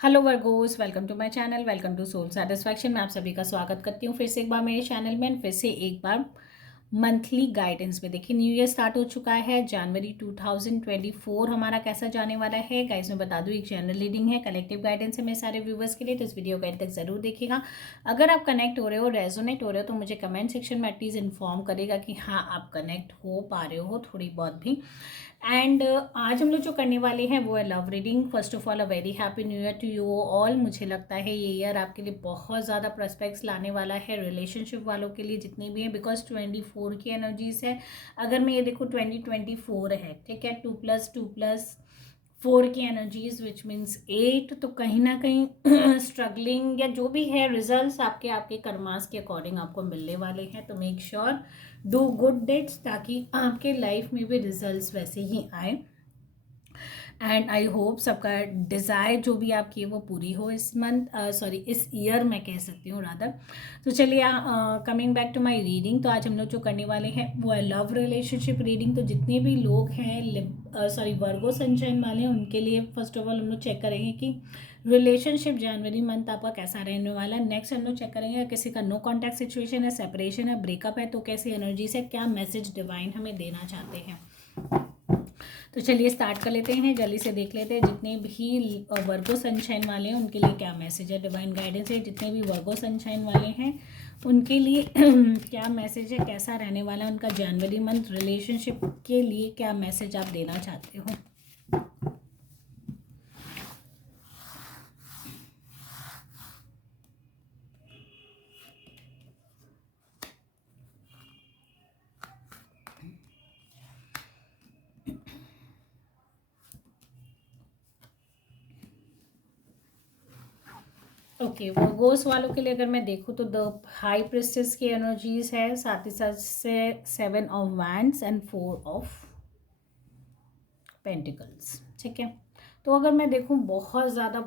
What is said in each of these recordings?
Hello Virgos, welcome to my channel, welcome to Soul Satisfaction. मैं आप सभी का स्वागत करती हूँ फिर से एक बार मेरे चैनल में, फिर से एक बार मंथली गाइडेंस में। देखिए, न्यू ईयर स्टार्ट हो चुका है। जनवरी 2024 हमारा कैसा जाने वाला है गाइस, मैं बता दूं, एक जनरल रीडिंग है, कलेक्टिव गाइडेंस है मेरे सारे व्यूवर्स के लिए, तो इस वीडियो को एंड तक जरूर देखिएगा। अगर आप कनेक्ट हो रहे हो, रेजोनेट हो रहे हो, तो मुझे कमेंट सेक्शन में एटलीस्ट इन्फॉर्म करेगा कि हाँ, आप कनेक्ट हो पा रहे हो थोड़ी बहुत भी। एंड आज हम लोग जो करने वाले हैं वो है love reading. First of all, a very happy new year to you all. मुझे लगता है ये ईयर आपके लिए बहुत ज़्यादा प्रॉस्पेक्ट्स लाने वाला है, रिलेशनशिप वालों के लिए जितनी भी है, बिकॉज 24 की एनर्जीज है। अगर मैं ये देखूँ, 2024 है, ठीक है, 2+2+4 की एनर्जीज विच मीन्स 8। तो कहीं ना कहीं स्ट्रगलिंग या जो भी है, रिजल्ट्स आपके आपके कर्मास के अकॉर्डिंग आपको मिलने वाले हैं। तो make sure do good deeds, ताकि आपके लाइफ में भी रिजल्ट्स वैसे ही आए। एंड आई होप सबका डिज़ायर जो भी आपकी है वो पूरी हो इस मंथ, सॉरी इस ईयर मैं कह सकती हूँ रादर। तो चलिए, coming back to my reading, तो आज हम लोग जो करने वाले हैं वो है लव रिलेशनशिप रीडिंग। तो जितने भी लोग हैं, सॉरी वर्गो सनशाइन वाले हैं, उनके लिए फर्स्ट ऑफ ऑल हम लोग चेक करेंगे कि रिलेशनशिप जनवरी मंथ आपका कैसा रहने वाला है। नेक्स्ट हम लोग चेक करेंगे किसी का नो कॉन्टैक्ट सिचुएशन है, सेपरेशन है, ब्रेकअप है, तो कैसी एनर्जी से क्या मैसेज डिवाइन हमें देना चाहते हैं। तो चलिए स्टार्ट कर लेते हैं, जल्दी से देख लेते हैं जितने भी वर्गो सनशाइन वाले हैं उनके लिए क्या मैसेज है, डिवाइन गाइडेंस है। जितने भी वर्गो सनशाइन वाले हैं उनके लिए क्या मैसेज है, कैसा रहने वाला है उनका जनवरी मंथ, रिलेशनशिप के लिए क्या मैसेज आप देना चाहते हो। ओके, वर्गोस वालों के लिए अगर मैं देखूँ तो द हाई प्रिस्टेस की एनर्जीज है, साथ ही साथ से 7 of wands and 4 of pentacles, ठीक है। तो अगर मैं देखूं, बहुत ज़्यादा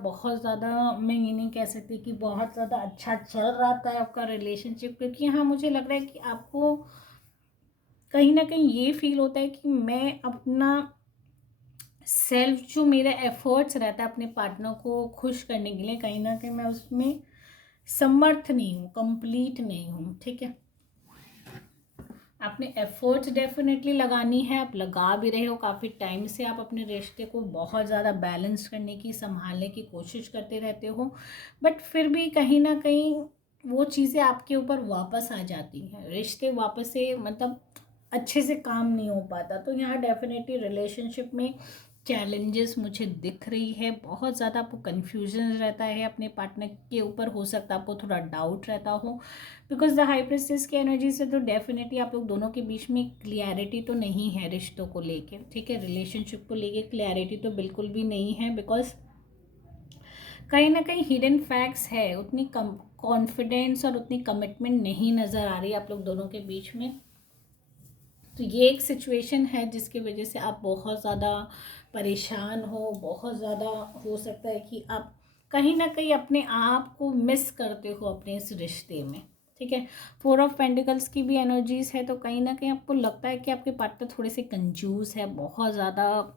मैं ये नहीं कह सकती कि बहुत ज़्यादा अच्छा चल रहा था आपका रिलेशनशिप, क्योंकि हाँ मुझे लग रहा है कि आपको कहीं ना कहीं ये फील होता है कि मैं अपना सेल्फ, जो मेरा एफर्ट्स रहता है अपने पार्टनर को खुश करने के लिए, कहीं ना कहीं मैं उसमें समर्थ नहीं हूँ, कंप्लीट नहीं हूँ, ठीक है। आपने एफर्ट्स डेफिनेटली लगानी है, आप लगा भी रहे हो काफ़ी टाइम से, आप अपने रिश्ते को बहुत ज़्यादा बैलेंस करने की, संभालने की कोशिश करते रहते हो, बट फिर भी कहीं ना कहीं वो चीज़ें आपके ऊपर वापस आ जाती हैं, रिश्ते वापस से मतलब अच्छे से काम नहीं हो पाता। तो यहाँ डेफिनेटली रिलेशनशिप में चैलेंजेस मुझे दिख रही है, बहुत ज़्यादा आपको कन्फ्यूजन रहता है अपने पार्टनर के ऊपर, हो सकता है आपको थोड़ा डाउट रहता हो, बिकॉज द हाई प्रिस्टेस की एनर्जी से तो डेफिनेटली आप लोग दोनों के बीच में क्लियरिटी तो नहीं है रिश्तों को लेके, ठीक है, रिलेशनशिप को लेके क्लियरिटी तो बिल्कुल भी नहीं है, बिकॉज कहीं ना कहीं हिडन फैक्ट्स है, उतनी कम कॉन्फिडेंस और उतनी कमिटमेंट नहीं नज़र आ रही आप लोग दोनों के बीच में। तो ये एक सिचुएशन है जिसकी वजह से आप बहुत ज़्यादा परेशान हो, बहुत ज़्यादा हो सकता है कि आप कहीं ना कहीं अपने आप को मिस करते हो अपने इस रिश्ते में, ठीक है। 4 ऑफ पेंटिकल्स की भी एनर्जीज है, तो कहीं ना कहीं आपको लगता है कि आपके पार्टनर थोड़े से कंजूस है, बहुत ज़्यादा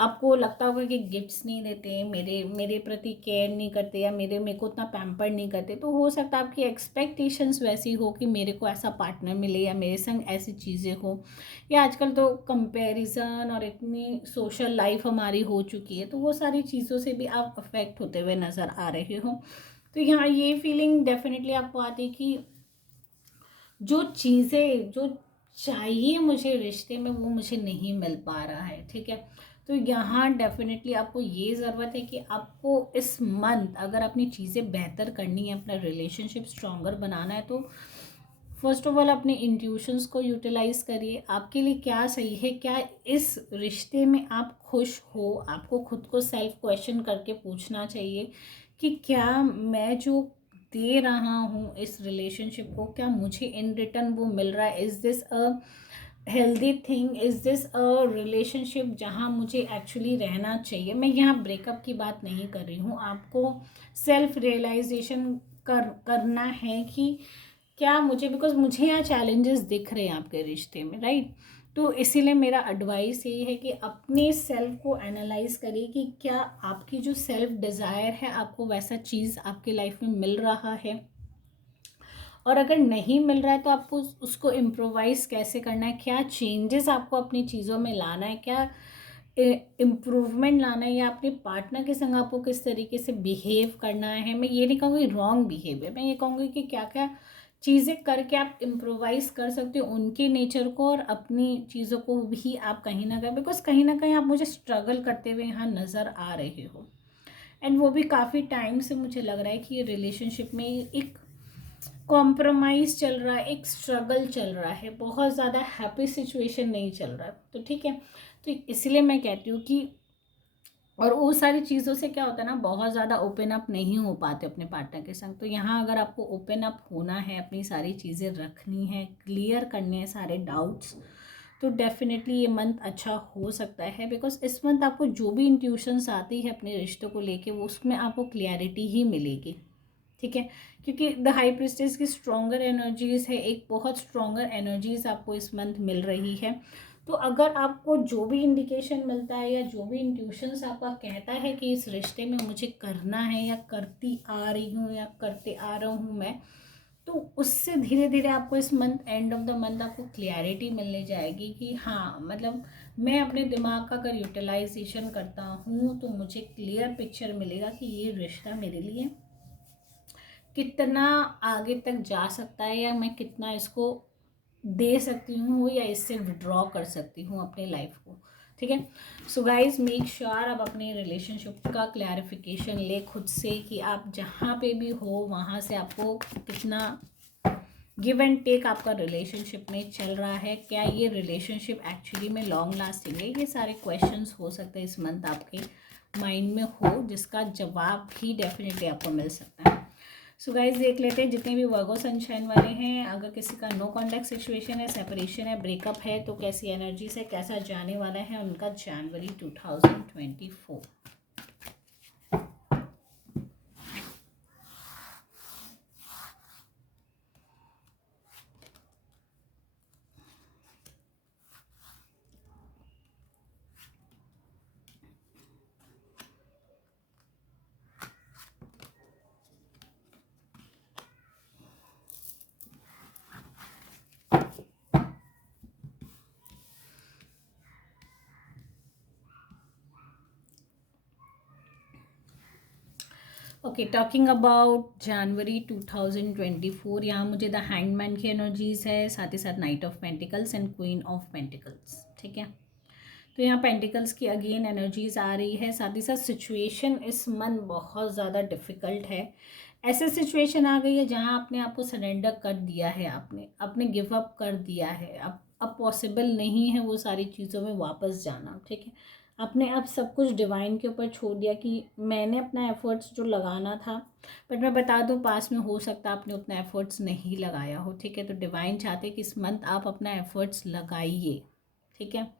आपको लगता होगा कि गिफ्ट्स नहीं देते, मेरे मेरे प्रति केयर नहीं करते, या मेरे को उतना पैम्पर नहीं करते। तो हो सकता है आपकी एक्सपेक्टेशंस वैसी हो कि मेरे को ऐसा पार्टनर मिले या मेरे संग ऐसी चीज़ें हो, या आजकल तो कंपैरिजन और इतनी सोशल लाइफ हमारी हो चुकी है, तो वो सारी चीज़ों से भी आप अफेक्ट होते हुए नज़र आ रहे हो। तो यहाँ ये फीलिंग डेफिनेटली आपको आती है कि जो चीज़ें जो चाहिए मुझे रिश्ते में वो मुझे नहीं मिल पा रहा है, ठीक है। तो यहाँ डेफिनेटली आपको ये ज़रूरत है कि आपको इस मंथ अगर अपनी चीज़ें बेहतर करनी है, अपना रिलेशनशिप स्ट्रॉन्गर बनाना है, तो फर्स्ट ऑफ ऑल अपने इंट्यूशंस को यूटिलाइज करिए, आपके लिए क्या सही है, क्या इस रिश्ते में आप खुश हो। आपको खुद को सेल्फ क्वेश्चन करके पूछना चाहिए कि क्या मैं जो दे रहा हूँ इस रिलेशनशिप को, क्या मुझे इन रिटर्न वो मिल रहा है। Is this a healthy thing, is this a relationship जहाँ मुझे एक्चुअली रहना चाहिए। मैं यहाँ ब्रेकअप की बात नहीं कर रही हूँ, आपको सेल्फ रियलाइजेशन करना है कि क्या मुझे, बिकॉज मुझे यहाँ चैलेंजेस दिख रहे हैं आपके रिश्ते में, राइट। तो इसीलिए मेरा एडवाइस यही है कि अपने सेल्फ को एनालाइज करिए कि क्या आपकी जो सेल्फ डिज़ायर है आपको वैसा चीज़ आपकी लाइफ में मिल रहा है, और अगर नहीं मिल रहा है तो आपको उसको इम्प्रोवाइज़ कैसे करना है, क्या चेंजेस आपको अपनी चीज़ों में लाना है, क्या इम्प्रूवमेंट लाना है, या अपने पार्टनर के संग आपको किस तरीके से बिहेव करना है। मैं ये नहीं कहूँगी रॉन्ग बिहेवियर, मैं ये कहूँगी कि क्या क्या चीज़ें करके आप इम्प्रोवाइज़ कर सकते हो उनके नेचर को और अपनी चीज़ों को भी आप कहीं ना कहीं, बिकॉज कहीं ना कहीं आप मुझे स्ट्रगल करते हुए यहाँ नज़र आ रहे हो, एंड वो भी काफ़ी टाइम से मुझे लग रहा है कि ये रिलेशनशिप में एक कॉम्प्रोमाइज़ चल रहा है, एक स्ट्रगल चल रहा है, बहुत ज़्यादा हैप्पी सिचुएशन नहीं चल रहा है। तो ठीक है, तो इसलिए मैं कहती हूँ कि और वो सारी चीज़ों से क्या होता है ना, बहुत ज़्यादा ओपन अप नहीं हो पाते अपने पार्टनर के संग। तो यहाँ अगर आपको ओपन अप होना है, अपनी सारी चीज़ें रखनी है, क्लियर करने हैं सारे डाउट्स, तो डेफिनेटली ये मंथ अच्छा हो सकता है। बिकॉज इस मंथ आपको जो भी इंट्यूशंस आती है अपने रिश्तों को लेके, वो उसमें आपको क्लियरिटी ही मिलेगी। ठीक है, क्योंकि द हाई प्रिस्टेस की स्ट्रॉन्गर एनर्जीज है, एक बहुत स्ट्रॉन्गर एनर्जीज आपको इस मंथ मिल रही है। तो अगर आपको जो भी इंडिकेशन मिलता है या जो भी इंट्यूशंस आपका कहता है कि इस रिश्ते में मुझे करना है या करती आ रही हूँ या करते आ रहा हूँ मैं, तो उससे धीरे धीरे आपको इस month, end of the month आपको क्लैरिटी मिलने जाएगी कि हाँ, मतलब मैं अपने दिमाग का अगर यूटिलाइजेशन करता हूँ तो मुझे क्लियर पिक्चर मिलेगा कि ये रिश्ता मेरे लिए कितना आगे तक जा सकता है, या मैं कितना इसको दे सकती हूँ या इससे विड्रॉ कर सकती हूँ अपनी लाइफ को। ठीक है, सो गाइज मेक श्योर आप अपने रिलेशनशिप का क्लैरिफिकेशन ले खुद से कि आप जहाँ पे भी हो वहाँ से आपको कितना गिव एंड टेक आपका रिलेशनशिप में चल रहा है, क्या ये रिलेशनशिप एक्चुअली में लॉन्ग लास्टिंग है। ये सारे क्वेश्चंस हो सकते हैं इस मंथ आपके माइंड में हो, जिसका जवाब भी डेफिनेटली आपको मिल सकता है। सो गाइज देख लेते हैं जितने भी वर्गो सनशाइन वाले हैं, अगर किसी का नो कॉन्टैक्ट सिचुएशन है, सेपरेशन है, ब्रेकअप है, तो कैसी एनर्जी से कैसा जाने वाला है उनका जनवरी 2024। ओके, टॉकिंग अबाउट जनवरी 2024, यहाँ मुझे द हैंगमैन की एनर्जीज है, साथ ही साथ night of pentacles and queen of pentacles. ठीक है, तो यहाँ पेंटिकल्स की अगेन एनर्जीज आ रही है, साथ ही साथ सिचुएशन इस मंथ बहुत ज़्यादा डिफ़िकल्ट है। ऐसे सिचुएशन आ गई है जहाँ आपने आपको सरेंडर कर दिया है, आपने गिव अप कर दिया है, अब पॉसिबल नहीं है वो सारी चीज़ों में वापस जाना। ठीक है, आपने अब सब कुछ डिवाइन के ऊपर छोड़ दिया कि मैंने अपना एफर्ट्स जो लगाना था, बट मैं बता दूं पास में हो सकता है आपने उतना एफर्ट्स नहीं लगाया हो। ठीक है, तो डिवाइन चाहते कि इस मंथ आप अपना एफर्ट्स लगाइए। ठीक है,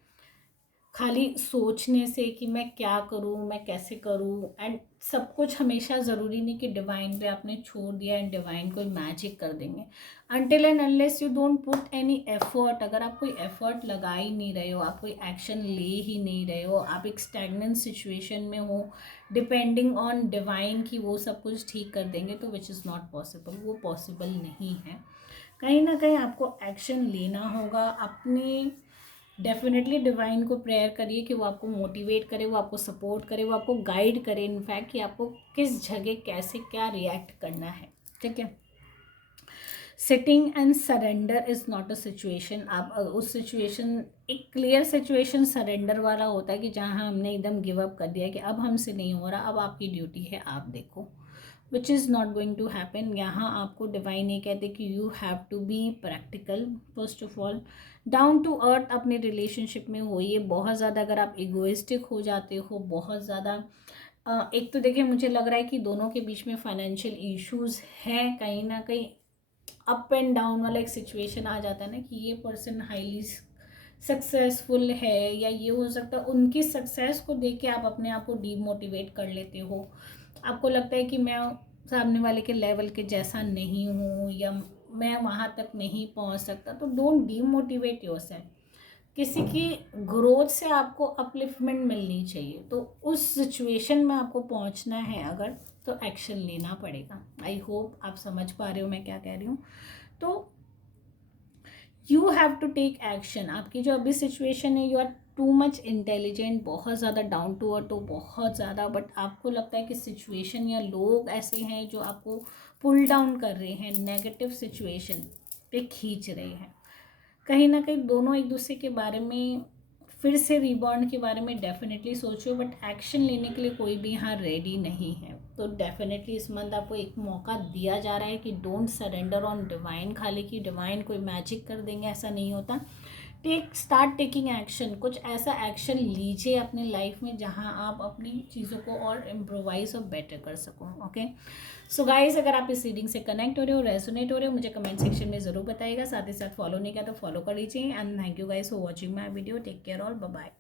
खाली सोचने से कि मैं क्या करूँ, मैं कैसे करूँ, एंड सब कुछ हमेशा ज़रूरी नहीं कि डिवाइन पे आपने छोड़ दिया एंड डिवाइन कोई मैजिक कर देंगे। Until and unless you don't put any effort, अगर आप कोई एफर्ट लगा ही नहीं रहे हो, आप कोई एक्शन ले ही नहीं रहे हो, आप एक स्टैग्नेंट सिचुएशन में हो डिपेंडिंग ऑन डिवाइन कि वो सब कुछ ठीक कर देंगे, तो विच इज़ नॉट पॉसिबल, वो पॉसिबल नहीं है। कहीं ना कहीं आपको एक्शन लेना होगा अपने। डेफिनेटली डिवाइन को प्रेयर करिए कि वो आपको मोटिवेट करे, वो आपको सपोर्ट करे, वो आपको गाइड करे इनफैक्ट कि आपको किस जगह कैसे क्या रिएक्ट करना है। ठीक है, sitting and surrender is not a situation. आप उस सिचुएशन, एक क्लियर सिचुएशन सरेंडर वाला होता है कि जहाँ हमने एकदम गिव अप कर दिया कि अब हमसे नहीं हो रहा, अब आपकी ड्यूटी है, आप देखो, which is not going to happen. यहाँ आपको डिवाइन ये कहते कि you have to be practical, first of all down to earth अपने रिलेशनशिप में होइए। बहुत ज़्यादा अगर आप इगोइस्टिक हो जाते हो, बहुत ज़्यादा एक तो देखिए मुझे लग रहा है कि दोनों के बीच में फाइनेंशियल इश्यूज हैं, कहीं ना कहीं अप एंड डाउन वाला एक सिचुएशन आ जाता है ना कि ये पर्सन हाईली सक्सेसफुल है, या ये हो सकता है उनकी सक्सेस को देख के आप अपने आप को डीमोटिवेट कर लेते हो। आपको लगता है कि मैं सामने वाले के लेवल के जैसा नहीं हूँ, या मैं वहाँ तक नहीं पहुँच सकता, तो डोंट डीमोटिवेट योरसेल्फ। किसी की ग्रोथ से आपको अपलिफ्टमेंट मिलनी चाहिए, तो उस सिचुएशन में आपको पहुंचना है अगर, तो एक्शन लेना पड़ेगा। आई होप आप समझ पा रहे हो मैं क्या कह रही हूँ। तो you have to take action. आपकी जो अभी सिचुएशन है, you are too much intelligent, बहुत ज़्यादा डाउन टू अर्थ हो, बहुत ज़्यादा, बट आपको लगता है कि सिचुएशन या लोग ऐसे हैं जो आपको पुल डाउन कर रहे हैं, नेगेटिव सिचुएशन पे खींच रहे हैं। कहीं ना कहीं दोनों एक दूसरे के बारे में, फिर से रिबॉन्ड के बारे में डेफिनेटली सोचो, बट एक्शन लेने के लिए कोई भी यहाँ रेडी नहीं है। तो डेफिनेटली इस मंथ आपको एक मौका दिया जा रहा है कि डोंट सरेंडर ऑन डिवाइन, खाली कि डिवाइन कोई मैजिक कर देंगे, ऐसा नहीं होता। स्टार्ट टेकिंग एक्शन, कुछ ऐसा एक्शन लीजिए अपने लाइफ में जहाँ आप अपनी चीज़ों को और इम्प्रोवाइज और बेटर कर सको। ओके, सो गाइस, अगर आप इस रीडिंग से कनेक्ट हो रहे हो, रेजोनेट हो रहे हो, मुझे कमेंट सेक्शन में ज़रूर बताइएगा। साथ ही साथ फॉलो नहीं किया तो फॉलो कर लीजिए। And thank you guys for watching my video. Take care और बाय बाय।